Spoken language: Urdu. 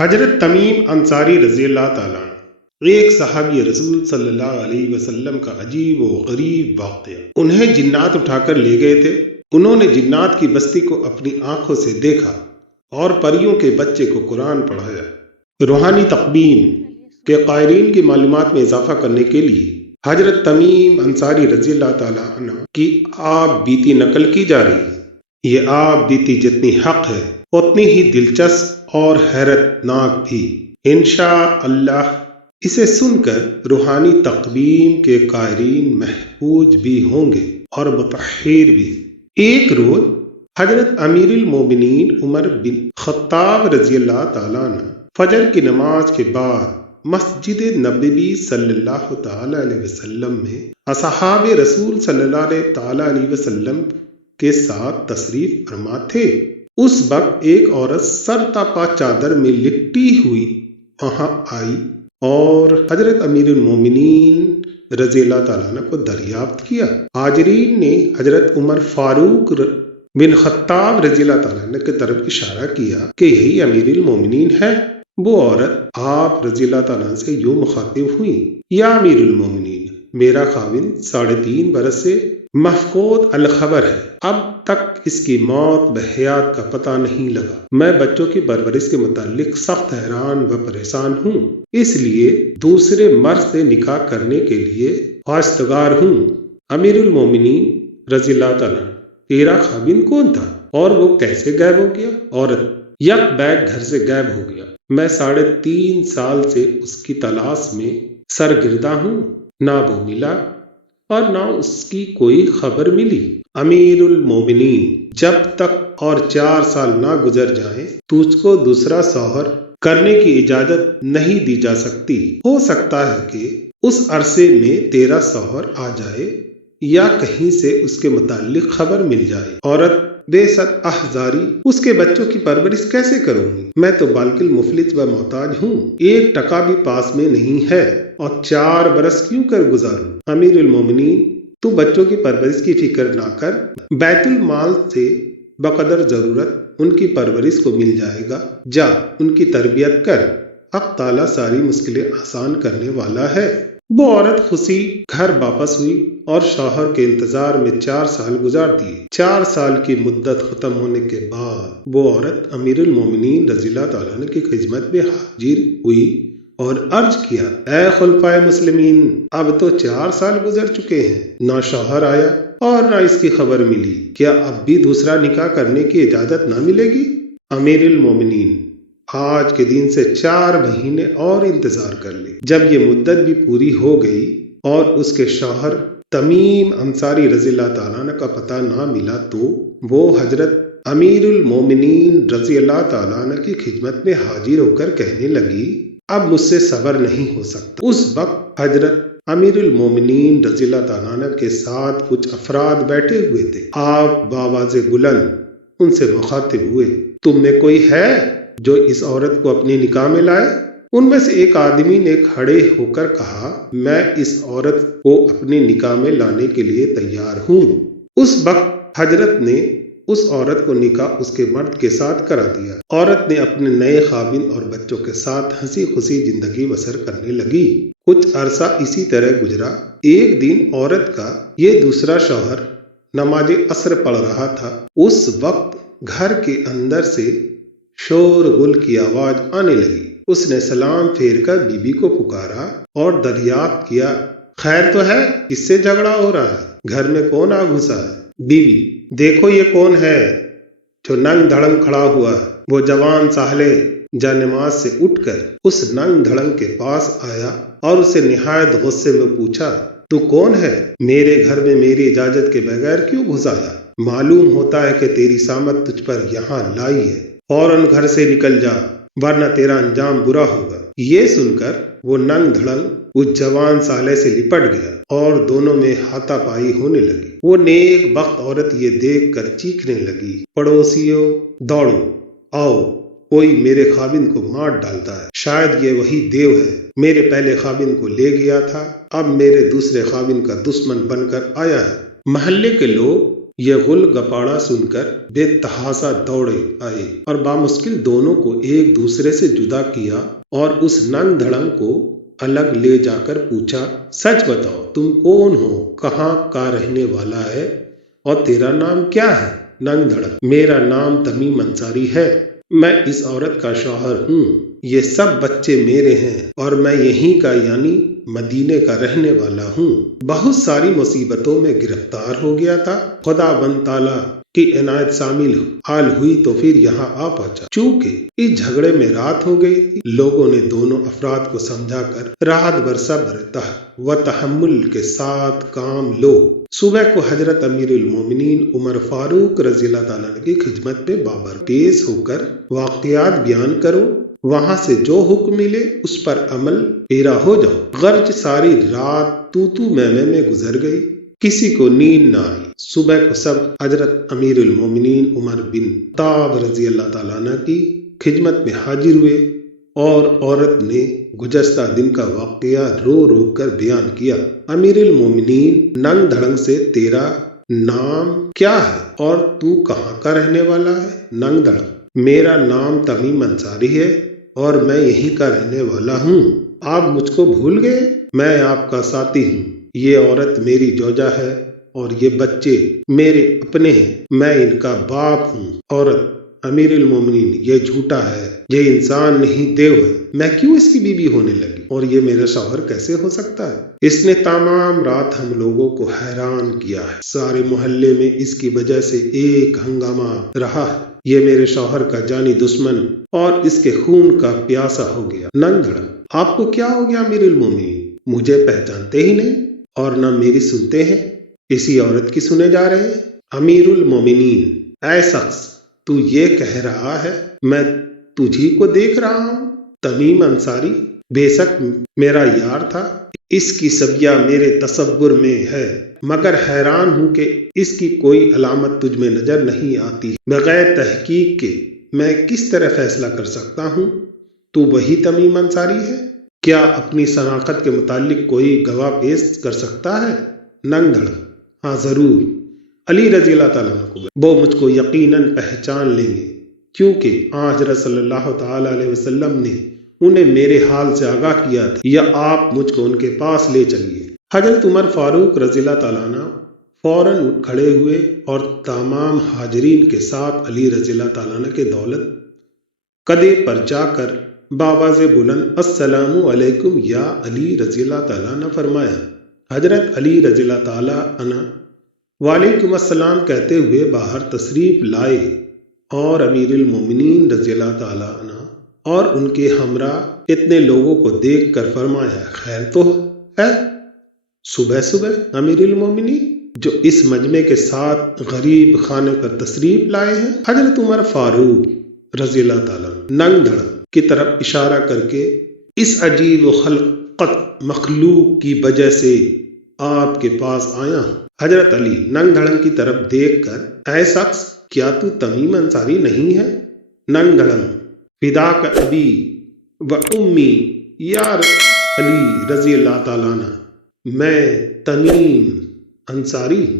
حضرت تمیم انصاری رضی اللہ تعالیٰ عنہ ایک صحابی رسول صلی اللہ علیہ وسلم کا عجیب و غریب واقعہ۔ انہیں جنات اٹھا کر لے گئے تھے۔ انہوں نے جنات کی بستی کو اپنی آنکھوں سے دیکھا اور پریوں کے بچے کو قرآن پڑھایا۔ روحانی تقویم کے قائرین کی معلومات میں اضافہ کرنے کے لیے حضرت تمیم انصاری رضی اللہ تعالیٰ عنہ کی آپ بیتی نقل کی جا رہی ہے۔ یہ آپ بیتی جتنی حق ہے اتنی ہی دلچسپ اور حیرت ناک بھی۔ انشاءاللہ اسے سن کر روحانی تقویم کے قائرین محفوظ بھی ہوں گے اور متحر بھی۔ ایک روز حضرت امیر المومنین عمر بن خطاب رضی اللہ تعالیٰ عنہ فجر کی نماز کے بعد مسجد نبوی صلی اللہ تعالی علیہ وسلم میں اصحاب رسول صلی اللہ تعالی علیہ وسلم کے ساتھ تشریف فرما تھے۔ اس وقت ایک عورت سر تا پا چادر میں لپٹی ہوئی وہاں آئی اور حضرت امیر المومنین رضی اللہ تعالیٰ عنہ کو دریافت کیا۔ حاضرین نے حضرت عمر فاروق بن خطاب رضی اللہ تعالیٰ عنہ کی طرف اشارہ کیا کہ یہی امیر المومنین ہے۔ وہ عورت آپ رضی اللہ تعالیٰ عنہ سے یوں مخاطب ہوئی، یا امیر المومنین، میرا خاوند 3.5 برس سے مفقود الخبر ہے، اب تک اس کی موت بحیات کا پتہ نہیں لگا۔ میں بچوں کی پرورش کے متعلق سخت حیران و پریشان ہوں، اس لیے دوسرے مرد سے نکاح کرنے کے لیے خواستگار ہوں۔ امیر المومنین رضی اللہ تعالیٰ، تیرا خاوند کون تھا اور وہ کیسے غائب ہو گیا؟ عورت، یک بیگ گھر سے غائب ہو گیا، میں 3.5 سال سے اس کی تلاش میں سرگرداں ہوں، نہ وہ ملا اور نہ اس کی کوئی خبر ملی۔ امیر المومنین، جب تک اور 4 سال نہ گزر جائیں تجھ کو دوسرا شوہر کرنے کی اجازت نہیں دی جا سکتی۔ ہو سکتا ہے کہ اس عرصے میں تیرا شوہر آ جائے یا کہیں سے اس کے متعلق خبر مل جائے۔ عورت، بے ست احزاری، اس کے بچوں کی پرورش کیسے کروں گی؟ میں تو بالکل مفلس و محتاج ہوں، 1 ٹکا بھی پاس میں نہیں ہے اور 4 برس کیوں کر گزاروں؟ امیر المومنین، تو بچوں کی پرورش کی فکر نہ کر، بیت المال سے بقدر ضرورت ان کی پرورش کو مل جائے گا، جا ان کی تربیت کر، حق تعالیٰ ساری مشکلیں آسان کرنے والا ہے۔ وہ عورت خوشی گھر واپس ہوئی اور شوہر کے انتظار میں 4 سال گزار دیے۔ 4 سال کی مدت ختم ہونے کے بعد وہ عورت امیر المومنین رضی اللہ تعالیٰ عنہ کی خدمت میں حاضر ہوئی اور عرض کیا، اے خلفائے مسلمین، اب تو 4 سال گزر چکے ہیں، نہ شوہر آیا اور نہ اس کی خبر ملی، کیا اب بھی دوسرا نکاح کرنے کی اجازت نہ ملے گی؟ امیر المومنین، آج کے دن سے 4 مہینے اور انتظار کر لے۔ جب یہ مدت بھی پوری ہو گئی اور اس کے شوہر تمیم انصاری رضی اللہ تعالیٰ عنہ کا پتہ نہ ملا تو وہ حضرت امیر المومنین رضی اللہ تعالیٰ عنہ کی خدمت میں حاضر ہو کر کہنے لگی، اب مجھ سے صبر نہیں ہو سکتا۔ اس وقت حضرت امیر المومنین رضی اللہ تعالیٰ عنہ کے ساتھ کچھ افراد بیٹھے ہوئے تھے۔ آپ بآواز بلند ان سے مخاطب ہوئے، تم میں کوئی ہے جو اس عورت کو اپنے نکاح میں لائے؟ ان میں سے ایک آدمی نے کھڑے ہو کر کہا، میں اس عورت کو اپنے نکاح میں لانے کے لیے تیار ہوں۔ اس وقت حضرت نے اس عورت کو نکاح اس کے مرد کے ساتھ کرا دیا۔ عورت نے اپنے نئے خاوند اور بچوں کے ساتھ ہنسی خوشی زندگی بسر کرنے لگی۔ کچھ عرصہ اسی طرح گزرا۔ ایک دن عورت کا یہ دوسرا شوہر نماز عصر پڑھ رہا تھا۔ اس وقت گھر کے اندر سے شور غل کی آواز آنے لگی۔ اس نے سلام پھیر کر بی بی کو پکارا اور دریافت کیا، خیر تو ہے؟ کس سے جھگڑا ہو رہا ہے؟ گھر میں کون آ گھسا ہے؟ بیوی، دیکھو یہ کون ہے جو ننگ دھڑنگ کھڑا ہوا ہے؟ وہ جوان ساحلے جا نماز سے اٹھ کر اس ننگ دھڑنگ کے پاس آیا اور اسے نہایت غصے میں پوچھا، تو کون ہے؟ میرے گھر میں میری اجازت کے بغیر کیوں گھس آیا؟ معلوم ہوتا ہے کہ تیری سامت تجھ پر یہاں لائی ہے، فوراً گھر سے نکل جا ورنہ تیرا انجام برا ہوگا۔ یہ سن کر وہ ننگ دھڑنگ اس جوان سالے سے لپٹ گیا اور دونوں میں ہاتھا پائی ہونے لگی۔ وہ نیک بخت عورت یہ دیکھ کر چیخنے لگی، پڑوسیوں دوڑو، آؤ، کوئی میرے خاوند کو مار ڈالتا ہے، شاید یہ وہی دیو ہے، میرے پہلے خاوند کو لے گیا تھا، اب میرے دوسرے خاوند کا دشمن بن کر آیا ہے۔ محلے کے لوگ یہ غل گپاڑا سن کر بے تحاشا دوڑے آئے اور بامشکل دونوں کو ایک دوسرے سے جدا کیا اور اس ننگ دھڑنگ کو الگ لے جا کر پوچھا، سچ بتاؤ تم کون ہو، کہاں کا رہنے والا ہے اور تیرا نام کیا ہے؟ ننگ دھڑنگ: میرا نام تمیم انصاری ہے، میں اس عورت کا شوہر ہوں، یہ سب بچے میرے ہیں اور میں یہیں کا یعنی مدینے کا رہنے والا ہوں۔ بہت ساری مصیبتوں میں گرفتار ہو گیا تھا، خدا بند تعالیٰ کی عنایت شامل حال ہوئی تو پھر یہاں آ پہنچا۔ چونکہ اس جھگڑے میں رات ہو گئی تھی، لوگوں نے دونوں افراد کو سمجھا کر رات بھر صبر و تحمل کے ساتھ کام لو۔ صبح کو حضرت امیر المومنین عمر فاروق رضی اللہ تعالیٰ عنہ کی خدمت میں بابر پیش ہو کر واقعات بیان کرو، وہاں سے جو حکم ملے اس پر عمل پیرا ہو جاؤ۔ غرض ساری رات تو میں گزر گئی، کسی کو نیند نہ آئی۔ صبح کو سب حضرت امیر المومنین عمر بن خطاب رضی اللہ تعالیٰ عنہ کی خدمت میں حاضر ہوئے اور عورت نے گزشتہ دن کا واقعہ رو کر بیان کیا۔ امیر المومنین ننگ دھڑنگ سے، تیرا نام کیا ہے اور تو کہاں کا رہنے والا ہے؟ ننگ دھڑنگ: میرا نام تمیم انصاری ہے اور میں یہیں کا رہنے والا ہوں، آپ مجھ کو بھول گئے؟ میں آپ کا ساتھی ہوں، یہ عورت میری زوجہ ہے اور یہ بچے میرے اپنے ہیں، میں ان کا باپ ہوں۔ عورت: امیر المومنین یہ جھوٹا ہے، یہ انسان نہیں دیو ہے، میں کیوں اس کی بیوی ہونے لگی اور یہ میرا شوہر کیسے ہو سکتا ہے؟ اس نے تمام رات ہم لوگوں کو حیران کیا ہے، سارے محلے میں اس کی وجہ سے ایک ہنگامہ رہا ہے، یہ میرے شوہر کا جانی دشمن اور اس کے خون کا پیاسا ہو گیا۔ ننگ دھڑنگ: آپ کو کیا ہو گیا امیر المومنین؟ مجھے پہچانتے ہی نہیں اور نہ میری سنتے ہیں، اسی عورت کی سنے جا رہے ہیں۔ امیر المومنین: اے شخص، تو یہ کہہ رہا ہے میں تجھی کو دیکھ رہا ہوں؟ تمیم انصاری: بے شک میرا یار تھا، اس کی سبیہ میرے تصور میں ہے، مگر حیران ہوں کہ اس کی کوئی علامت تجھ میں نظر نہیں آتی، بغیر تحقیق کے میں کس طرح فیصلہ کر سکتا ہوں؟ تو وہی تمیم انصاری ہے؟ کیا اپنی شناخت کے متعلق کوئی گواہ پیش کر سکتا ہے؟ ننگ دھڑنگ: ہاں ضرور، علی رضی اللہ تعالیٰ عنہ کو، وہ مجھ کو یقیناً پہچان لیں گے، کیونکہ حضرت صلی اللہ تعالیٰ علیہ وسلم نے انہیں میرے حال سے آگاہ کیا تھا، یا آپ مجھ کو ان کے پاس لے چلیے۔ حضرت عمر فاروق رضی اللہ تعالیٰ عنہ فوراً اٹھ کھڑے ہوئے اور تمام حاضرین کے ساتھ علی رضی اللہ تعالیٰ عنہ کے دولت قدے پر جا کر بآواز بلند السلام علیکم یا علی رضی اللہ تعالیٰ عنہ فرمایا۔ حضرت علی رضی اللہ تعالیٰ عنہ وعلیکم السلام کہتے ہوئے باہر تشریف لائے اور امیر المومنین رضی اللہ تعالیٰ عنہ اور ان کے ہمراہ اتنے لوگوں کو دیکھ کر فرمایا، خیر تو ہے؟ صبح امیر المومنین جو اس مجمع کے ساتھ غریب خانے پر تشریف لائے ہیں؟ حضرت عمر فاروق رضی اللہ تعالیٰ ننگ دھڑنگ کی طرف اشارہ کر کے، اس عجیب و خلقت مخلوق کی وجہ سے آپ کے پاس آیا ہوں۔ حضرت علی ننگ دھڑنگ کی طرف دیکھ کر، اے شخص، کیا تو تمیم انصاری نہیں ہے؟ ننگ دھڑنگ: فداک ابی و امی یا علی رضی اللہ تعالیٰ عنہ، میں تمیم انصاری ہوں۔